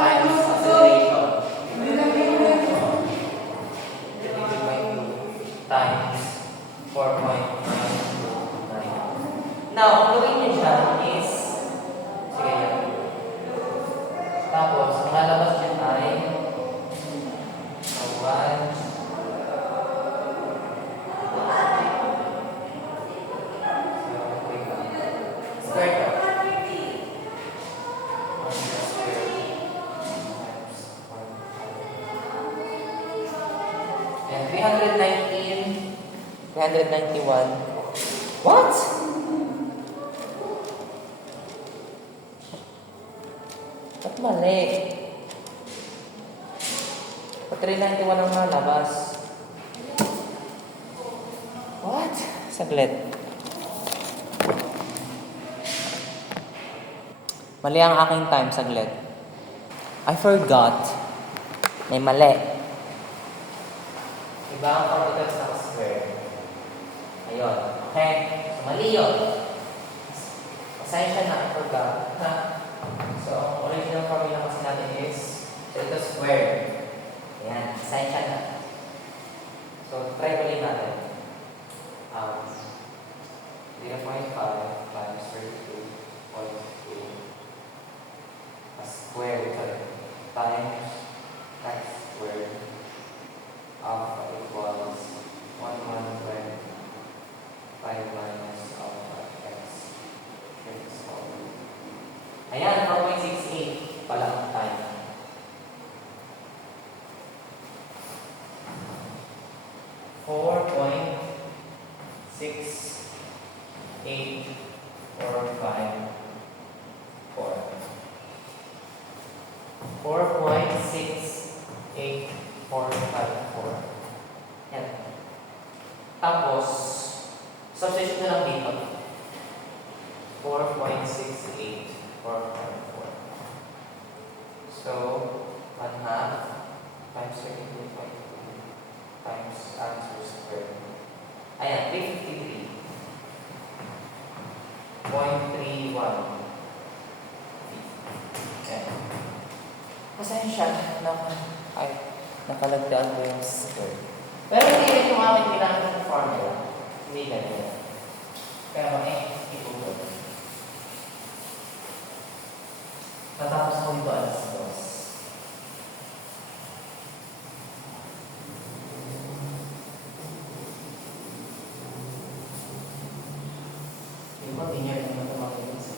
times acceleration. 32.2 times 4.929. Now, ang gawin niyo dyan is, sige yan. Tapos, ang lalabas dyan ay 1. Square cut. And 319, 391. What? Ba't mali? Ba't 391 ang nalabas? What? Saglit. Mali ang aking time, saglit. I forgot. May mali. Iba ang orbitals ng square. Ayun. Okay? So, mali yun. Pasensya na, I forgot. Ha? So, ang original formula kasi natin is, so ito square. Ayan. Pasensya na. So, try ulit natin. 0.5 times 32.2 a square times x squared alpha equals 1,125 minus alpha x. Ayan, 4.68 pala ang time. 4.68454. Yan. Tapos, substitute na lang dito. 4.68454. So, 1 half times 32.2 times answer squared. Ayan, 353.31. Okay. Pasensya na ay nakalagdaan ko yung square. Pero hindi rin yung aking ginamit ng formula. Hindi ganyan. Pero ipulot. Natapos ko ito alas 2. Yung mga tingnan na matamakin sa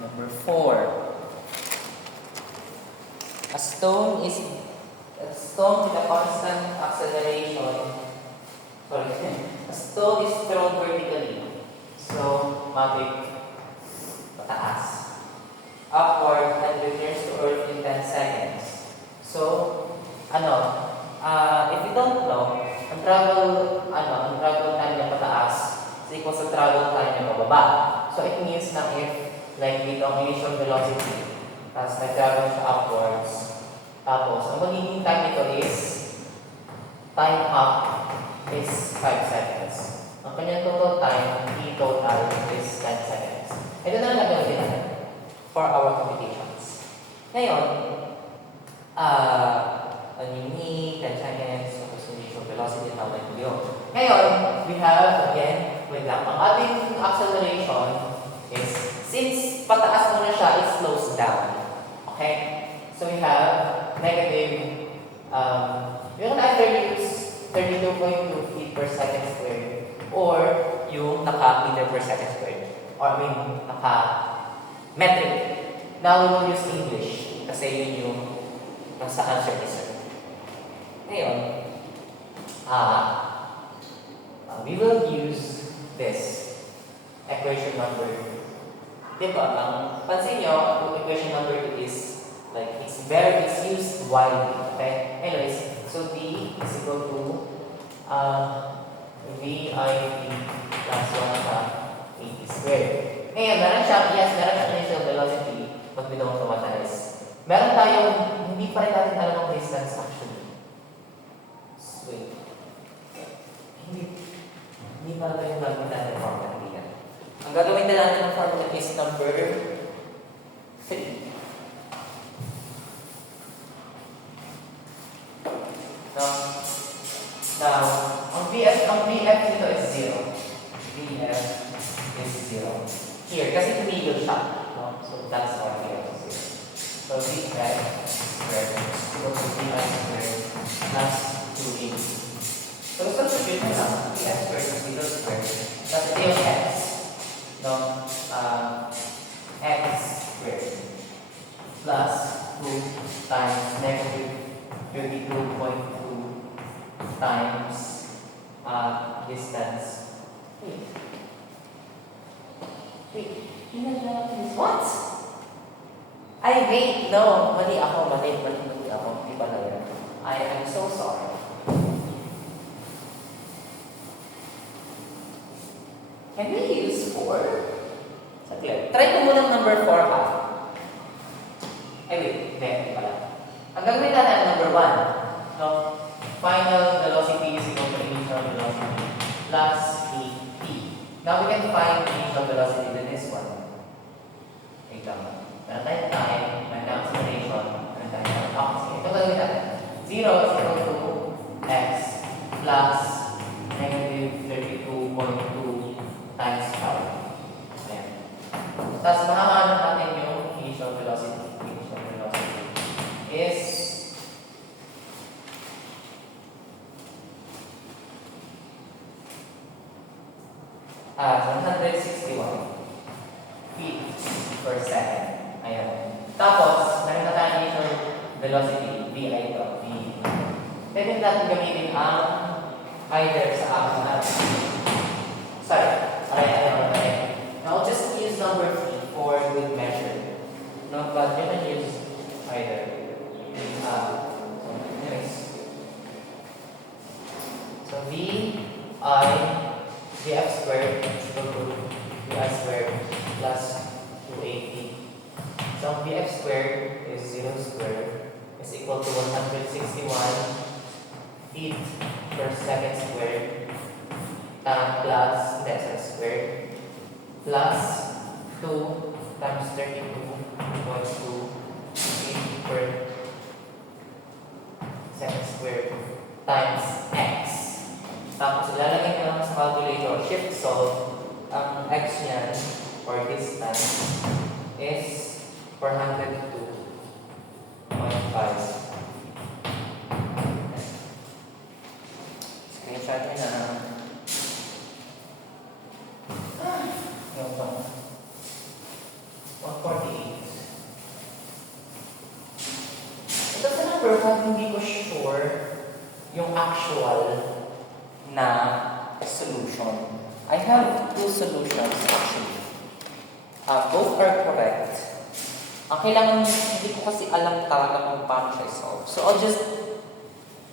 Number 4. A stone with a constant acceleration. Sorry. A stone is thrown vertically. So, mabic pataas. Upward and returns to Earth in 10 seconds. So, if you don't know, ang travel time niya pataas is equal sa travel time niya pababa. So, it means na if like dito ang initial velocity, tapos nag-travel siya upwards. Tapos, ang magiging time nito is time up is 5 seconds. Ang kanyang total time, total is 10 seconds. Ito na lang nagawin natin for our computations. Ngayon, ang unique, 10 seconds, tapos initial velocity, tawag ko yun. Ngayon, we have, again, wait lang, ang ating acceleration is, since pataas muna siya, it slows down. Okay? So we have negative, we can either use 32.2 feet per second squared or yung naka-meter per second squared. Or naka-metric. Now we will use English kasi yun yung nasa answer ni sir. Ngayon, we will use this equation number 2. Diba? Pansin nyo, equation number 2 is like it's it's used widely. Okay? Anyways, so V is equal to VIP plus 1 half AT squared. Ngayon, meron siyang initial velocity, but we don't know what that is. Meron tayong, hindi pa rin natin alam ang distance actually. Wait. Hindi pa rin yung gagawin natin ng formula. Ang gagawin na natin ng formula is number 3. Now, ang VF dito is 0. VF is 0. Here, kasi tumigil siya. No? So, that's why VF is 0. So, VF squared equal to VF squared plus 2A. So, substitute na lang. VF squared is 0 squared. Tapos ito yung X. No? X squared plus 2 times negative 32.2 times distance. Wait. What? Wait. No. Mali ako. Di ba na yan? I'm so sorry. Can we use 4? Saglit. Try ko muna ng number 4 ha. Wait. Hindi pala. Ang gagawin natin ang number 1. No? Final velocity is equal to initial velocity plus AT. Now we can find initial velocity in this one. Wait lang. Meron tayong time, meron tayong acceleration, meron tayong opposite. Ito gagawin natin. 0 is equal to x plus negative 32.2 times 5. Ayan. Tapos makakaano natin yung initial velocity. Initial velocity is 161 feet per second. Ayan. Tapos, meron na tayo initial velocity, VI ito, V. Pwede natin gamitin ang either sa akin at I'll just use number 3 for good measure. No, but you can use either. So, anyways. So, VF squared is equal to VI squared plus 280. So, VF squared is 0 squared is equal to 161 feet per second squared plus squared plus 2 times 32.2 feet per second squared times x. Tapos, ilalagay ko lang sa calculator, shift solve, ang x niyan, or distance, is 402.5. Screenshot nyo na. Yung ba? 148. Ito sa number 1, hindi ko sure yung actual na solution. I have 2 solutions actually. Both are correct. Ang kailangan, hindi ko kasi alam talaga kung paano siya solve. So I'll just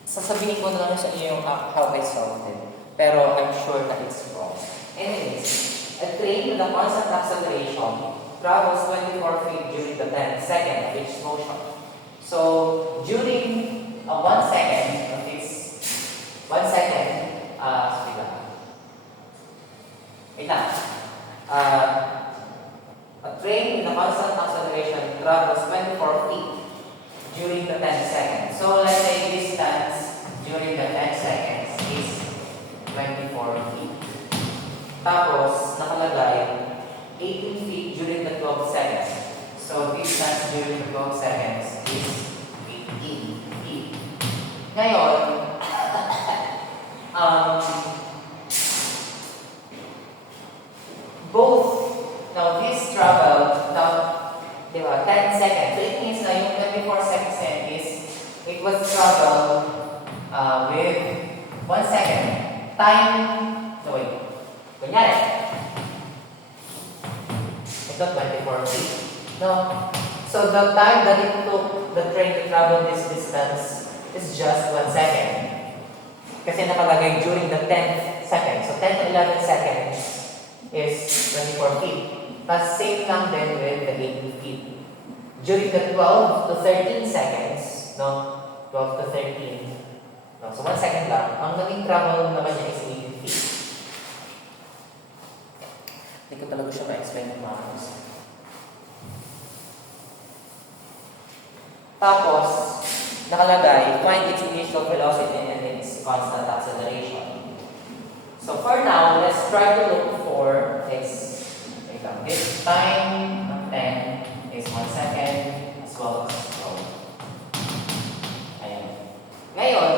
sasabihin ko na lang sa iyo yung how I solved it. Pero I'm sure that it's wrong. Anyways, a train with a constant acceleration travels 24 feet during the 10th second of its motion. So during 1 second of its 1 second, wait lang. A train with a constant acceleration travels 24 feet during the 10 seconds. So let's say distance during the 10 seconds is 24 feet. Tapos, nakalagay 18 feet during the 12 seconds. So distance during the 12 seconds is 18 feet. Ngayon, both, now this travel, now, di ba, 10 seconds. So it means na yung 24 seconds is, it was travel with 1 second. Time, so wait, kunyari, ito 24 feet. No, So the time that it took the train to travel this distance is just 1 second. Kasi nakalagay during the 10th second. So 10 to 11 seconds is 24 feet. Tapos same lang din with the 80 feet. During the 12 to 13 seconds, no? 12 to 13. No? So 1 second lang. Ang naging travel naman niya is 80 feet. Hindi ko talaga siya ma-explain ng maayos. Tapos, nakalagay, find its initial velocity and its constant acceleration. So for now, let's try to look for its, this time of 10 is 1 second as well as 12. Ayan. Ngayon,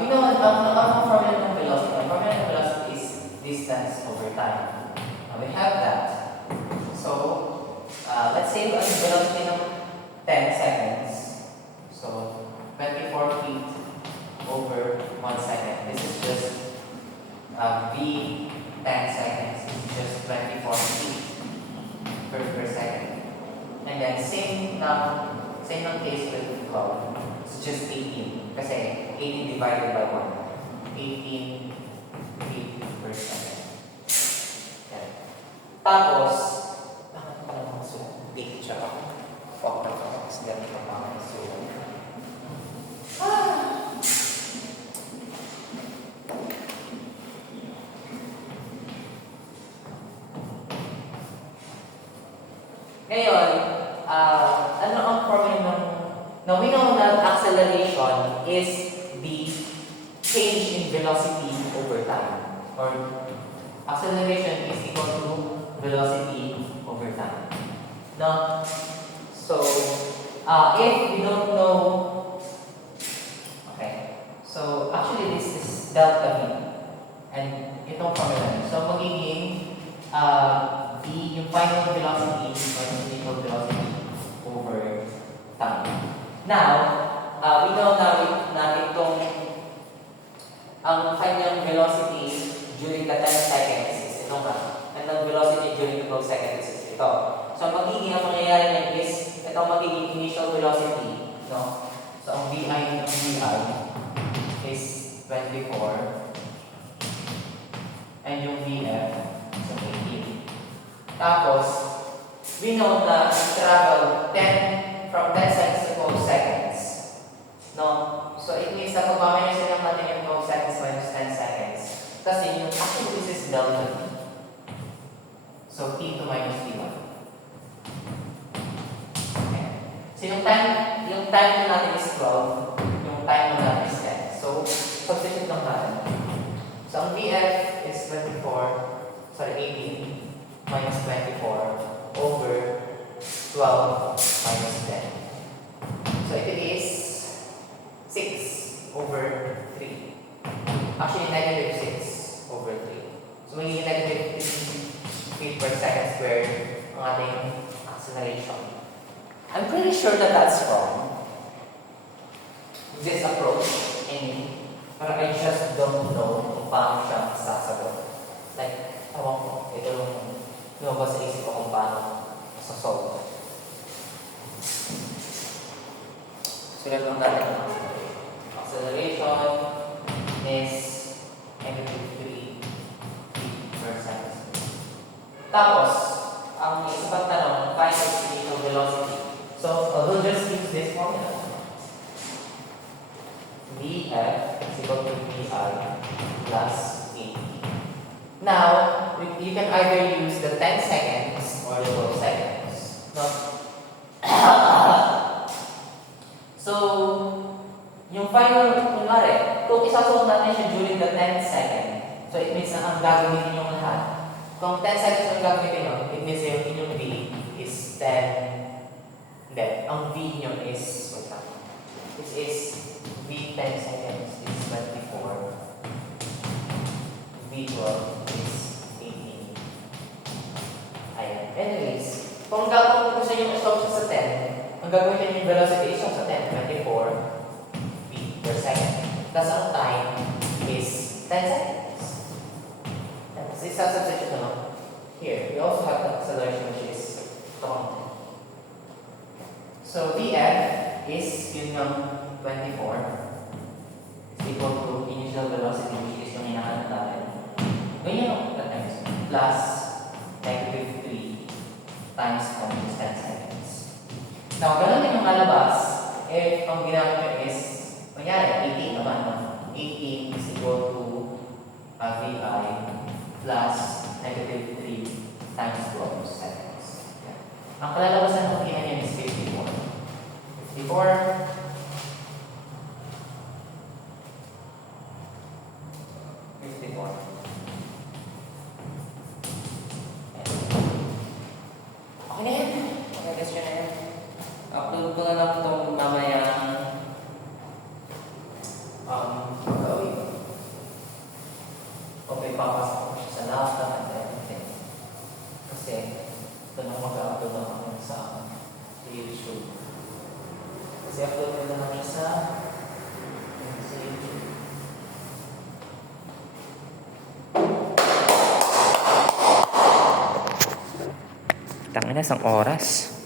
we know ang formula ng velocity. Ang formula ng velocity is distance over time. We have that. So, let's say ang velocity ng 10 seconds. So, 24 feet over 1 second. This is just v 10 seconds. This is just 24 feet per second. And then same ng case with 12. It's just 18. Kasi 18 divided by 1. 18 feet per second. Okay. Tapos, picture ako. Focus ako. Kasi ganito pa ako. Ngayon, ano ang formula ng... Now, we know that acceleration is the change in velocity over time. Or acceleration is equal to velocity over time. No? So, if we don't know, okay, so actually this is delta V, and itong formula. So, magiging V, yung final velocity, or initial velocity over time. Now, we know na itong, ang kanyang velocity during the 10 seconds is ito nga, and the velocity during the 12 seconds is ito. So, magiging ang mangyayari niya is, ito magiging initial velocity, no? So, ang VI ng VI is 24, and yung VF is 18. Tapos, we know na travel 10 from 10 seconds to 12 seconds, no? So, it means na pag mamaya lang natin yung 12 seconds minus 10 seconds, kasi yung actually this is delta T. So, T2 minus T1. So, yung time natin is 12, yung time natin is 10. So, substitute lang natin. So, ang VF is 18 minus 24 over 12 minus 10. So, it is 6 over 3. Actually, negative 6 over 3. So, magiging negative 3 feet per second squared ang ating acceleration. I'm pretty sure that that's wrong. This approach, but I just don't know kung paano siya sasagot. Like, tawag ko, ito lang lumabas sa isip ko kung paano masasolve. Sulat lang natin ang acceleration is negative 3 feet per second. Tapos, ang isa pang tanong, find its initial velocity. So, we'll just use this formula. Vf is equal to Vi plus 80. Now, you can either use the 10 seconds or the 12 seconds. No? So, yung final, kunwari, kung isasolve natin siya during the 10th second, so it means na ang gagawin yung lahat. Kung 10 seconds ang gagawin nyo, it means yung inyong V is 10. Then, ang V nyo is, wait lang, this is V 10 seconds is 24. V 12 is 18. Ayan. Anyways, kung gusto nyo stop siya sa 10, ang gagawin nyo yung velocity is sa 10, 24 feet per second. Tapos ang time is 10 seconds. Tapos isa-substitute naman. here, we also have the acceleration which is counted. So Vf is yun yung 24 is equal to initial velocity which is yung hinahanap natin. Ganyan yung plus negative 3 times constant 10 seconds. Now, ganun din yung kalabas if ang ginamit nyo is kunyari 18 naman, no? 18 is equal to Vi plus negative 3 times 12 seconds. Ang kalalabasan ng tingnan niya is 54. 54 okay na yan. Okay, guess yun na yan. Upload ko na lang itong mamaya gawin. Okay, papasok ko siya sa laptop and everything. Kasi ito na mag-upload naman sa YouTube. Kasi upload ko naman siya sa YouTube. Tangina, isang oras.